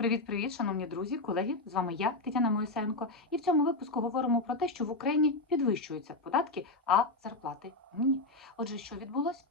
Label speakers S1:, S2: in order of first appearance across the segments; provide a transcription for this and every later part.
S1: Привіт-привіт, шановні друзі, колеги! З вами я, Тетяна Моїсенко. І в цьому випуску говоримо про те, що в Україні підвищуються податки, а зарплати ні. Отже, що відбулося?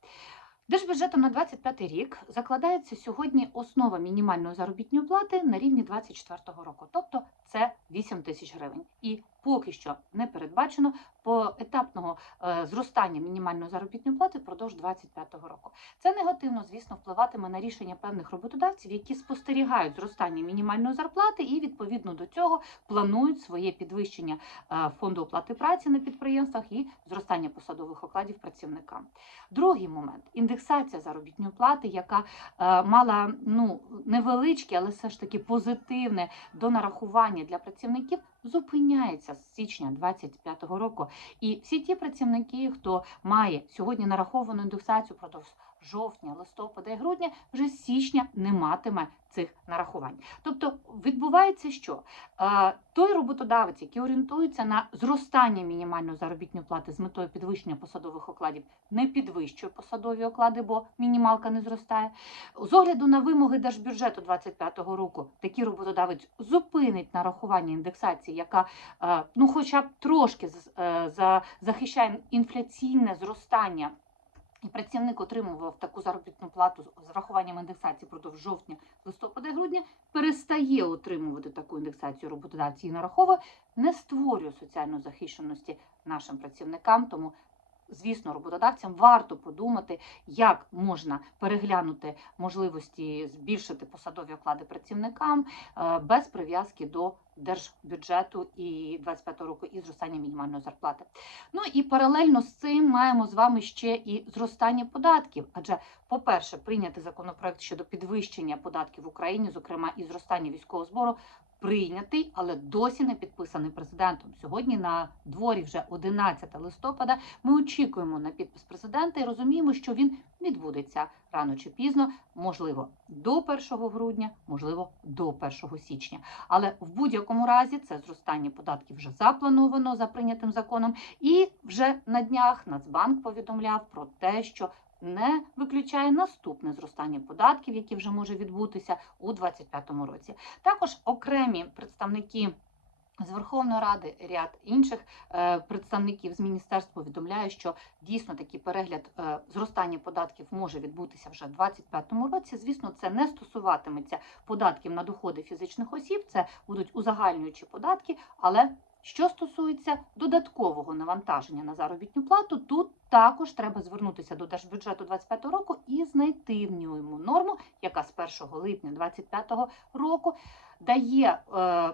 S1: Держбюджетом на 25 рік закладається сьогодні основа мінімальної заробітної плати на рівні 24 року, тобто це 8 тисяч гривень. І поки що не передбачено поетапного е, зростання мінімальної заробітної плати впродовж 25 року. Це негативно, звісно, впливатиме на рішення певних роботодавців, які спостерігають зростання мінімальної зарплати і відповідно до цього планують своє підвищення е, фонду оплати праці на підприємствах і зростання посадових окладів працівникам. Другий момент індексація заробітної плати, яка е, мала ну невеличке, але все ж таки позитивне донарахування для працівників. Зупиняється з січня 25-го року, і всі ті працівники, хто має сьогодні нараховану індексацію продовж жовтня, листопада і грудня, вже з січня не матиме цих нарахувань. Тобто відбувається, що е, той роботодавець, який орієнтується на зростання мінімальної заробітної плати з метою підвищення посадових окладів, не підвищує посадові оклади, бо мінімалка не зростає. З огляду на вимоги держбюджету 25-го року, такий роботодавець зупинить нарахування індексації, яка е, ну, хоча б трошки е, захищає інфляційне зростання. І працівник отримував таку заробітну плату з- врахуванням індексації впродовж жовтня, листопада і грудня, перестає отримувати таку індексацію роботодавці і нараховує, не створює соціальної захищеності нашим працівникам. Тому, звісно, роботодавцям варто подумати, як можна переглянути можливості збільшити посадові оклади працівникам е, без прив'язки до держбюджету і 25 року і зростання мінімальної зарплати. Ну і паралельно з цим маємо з вами ще і зростання податків. Адже, по-перше, прийнятий законопроект щодо підвищення податків в Україні, зокрема і зростання військового збору, прийнятий, але досі не підписаний президентом. Сьогодні на дворі вже 11 листопада. Ми очікуємо на підпис президента і розуміємо, що він відбудеться рано чи пізно, можливо, до 1 грудня, можливо, до 1 січня. Але в будь-якому разі це зростання податків вже заплановано за прийнятим законом. І вже на днях Нацбанк повідомляв про те, що не виключає наступне зростання податків, яке вже може відбутися у 2025 році. Також окремі представники. З Верховної Ради ряд інших е, представників з міністерств повідомляє, що дійсно такий перегляд е, зростання податків може відбутися вже в 2025 році. Звісно, це не стосуватиметься податків на доходи фізичних осіб, це будуть узагальнюючі податки. Але що стосується додаткового навантаження на заробітну плату, тут також треба звернутися до держбюджету 2025 року і знайти в ньому норму, яка з 1 липня 2025 року дає. Е,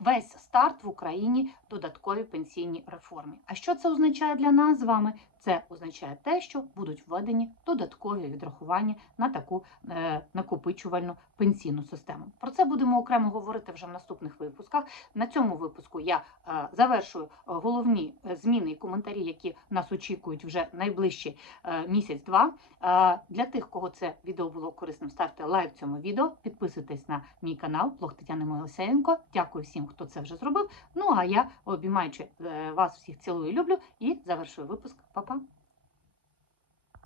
S1: Весь старт в Україні додаткові пенсійні реформи. А що це означає для нас з вами? Це означає те, що будуть введені додаткові відрахування на таку е, накопичувальну пенсійну систему. Про це будемо окремо говорити вже в наступних випусках. На цьому випуску я е, завершую е, головні е, зміни і коментарі, які нас очікують вже найближчі е, місяць-два. Е, Для тих, кого це відео було корисним, ставте лайк цьому відео, підписуйтесь на мій канал блог Тетяни Моїсеєнко. Дякую всім, хто це вже зробив. Ну а я, обіймаючи е, вас всіх, цілую і люблю і завершую випуск. Па-па!